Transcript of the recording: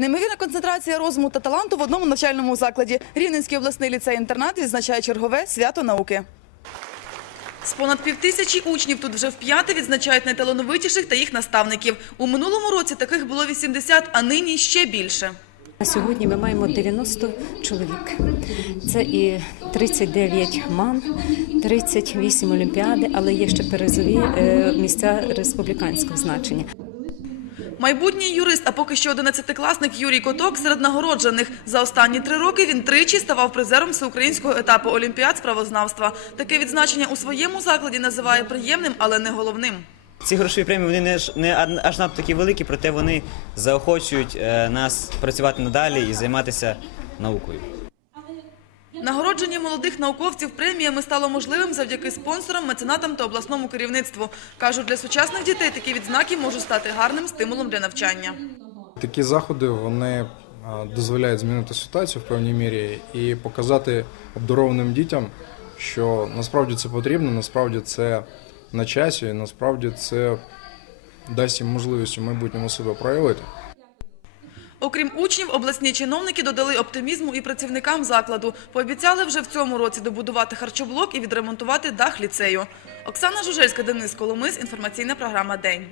Неймовірна концентрація розуму та таланту в одному навчальному закладі. Рівненський обласний ліцей-інтернат відзначає чергове свято науки. З понад півтисячі учнів тут вже вп'яте відзначають найталановитіших та їх наставників. У минулому році таких було 80, а нині ще більше. На сьогодні ми маємо 90 чоловік. Це і 39 ман, 38 олімпіади, але є ще перезові е, місця республіканського значення. Майбутній юрист, а поки що 11-класник Юрій Коток серед нагороджених. За останні три роки він тричі ставав призером всеукраїнського етапу олімпіад з правознавства. Таке відзначення у своєму закладі називає приємним, але не головним. Ці грошові премії вони не не аж надто такі великі, проте вони заохочують е, нас працювати надалі і займатися наукою. Нагородження молодих науковців преміями стало можливим завдяки спонсорам, меценатам та обласному керівництву. Кажуть, для сучасних дітей такі відзнаки можуть стати гарним стимулом для навчання. Такі заходи вони дозволяють змінити ситуацію в певній мірі і показати обдарованим дітям, що насправді це потрібно, насправді це на часі, насправді це дасть їм можливість у майбутньому себе проявити. Окрім учнів, обласні чиновники додали оптимізму і працівникам закладу. Пообіцяли вже в цьому році добудувати харчоблок і відремонтувати дах ліцею. Оксана Жужельська, Денис Коломис, інформаційна програма День.